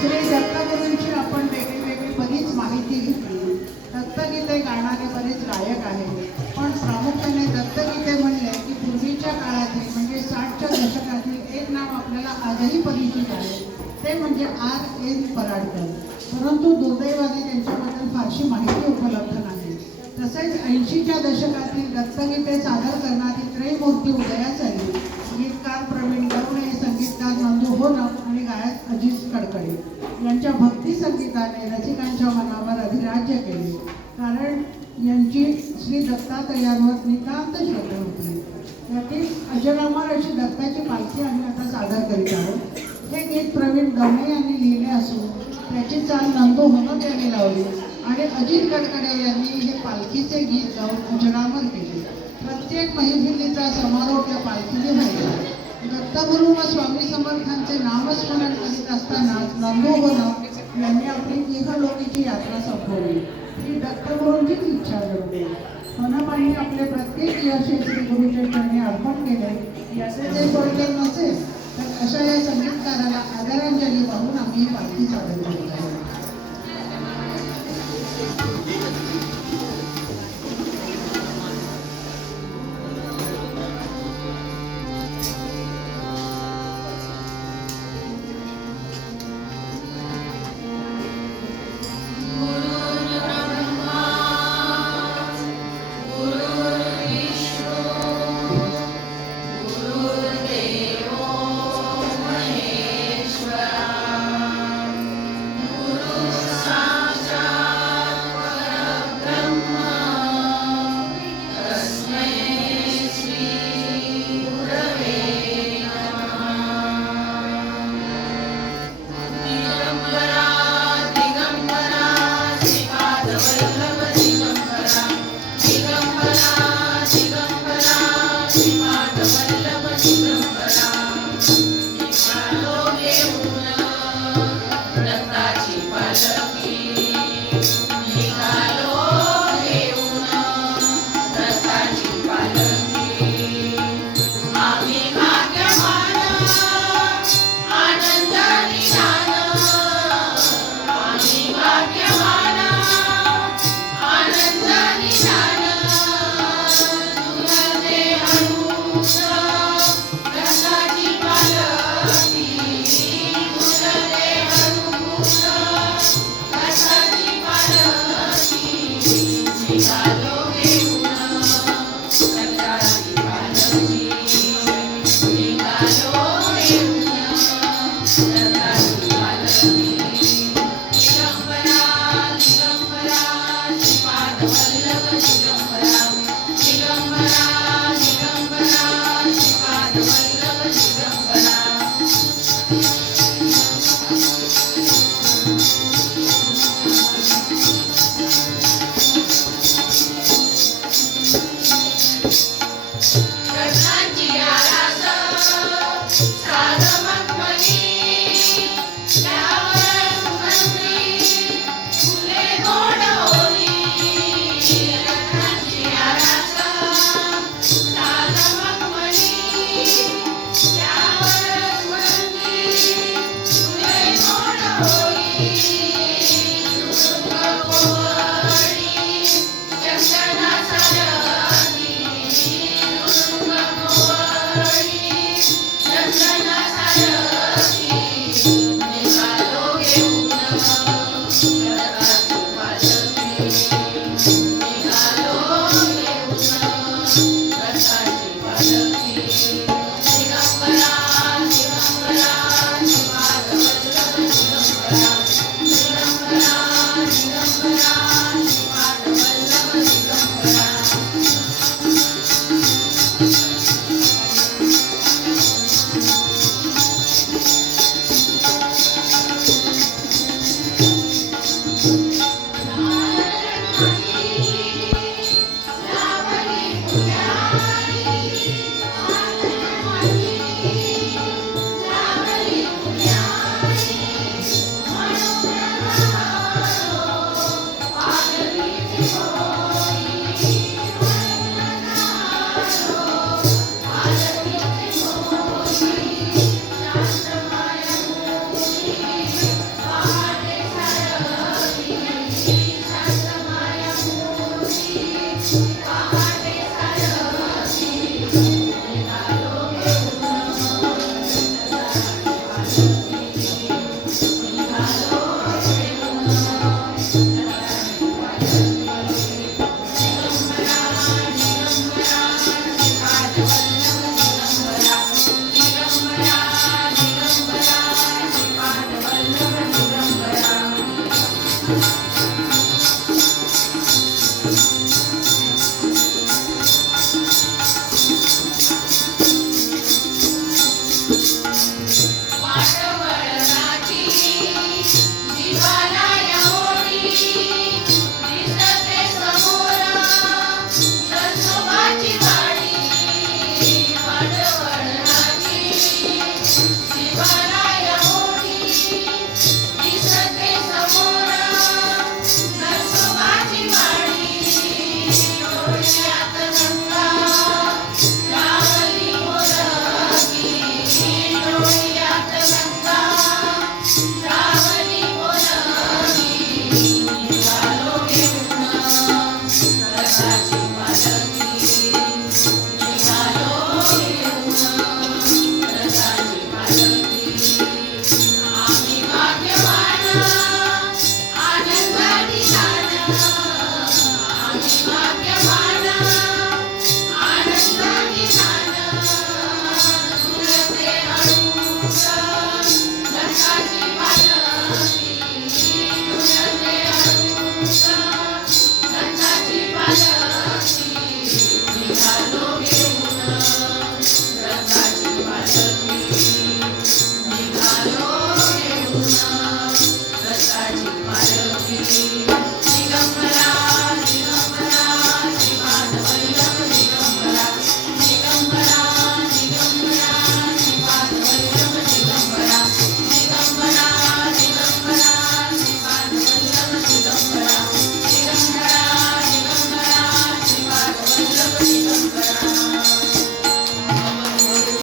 श्री दत्तगुरूंची आपण वेगळी बरीच माहिती घेतली. दत्तगीते गाणारे बरेच गायक आहेत, पण प्रामुख्याने दत्तगीते म्हणले की पूर्वीच्या काळातील म्हणजे 60च्या दशकातील एक नाव आपल्याला आजही परिचित आहे, ते म्हणजे R.N. पराडकर. परंतु दुर्दैवाने त्यांच्याबद्दल फारशी माहिती उपलब्ध नाही. तसेच 80च्या दशकातील दत्तगीते सादर करणारी त्रयमूर्ती उदयास आली. गीतकार प्रवीण गवणे, संगीतकार नंदू होनक आणि गायक अजित कडकडे यांच्या भक्ती संगीताने रसिकांच्या मनावर अधिराज्य केले, कारण यांची श्री दत्तात्रयांवर नितांत श्रद्धा होती. यातील अजरामर अशी दत्ताची पालखी आम्ही आता सादर करीत आहोत. हे गीत प्रवीण गवणे यांनी लिहिले असून त्याची चाल नंदू होनक यांनी लावली आणि अजित कडकडे यांनी हे पालखीचे गीत गाऊन अजरामर केले. प्रत्येक मैफिलीचा समारोप या पालखीने व्हायला. दत्तगुरू व स्वामी समर्थांचे नामस्मरण करीत असताना नंदू होनक यांनी आपली इहलोकीची यात्रा संपवली. ही दत्तगुरूंचीच इच्छा घडली. होनकांनी आपले प्रत्येक यश श्री गुरुच्या चरणी अर्पण केले. याचे ते सोडले नसेल तर अशा या संगीतकाराला आदरांजली वाहून आम्ही ही पालखी सादर करत आहोत.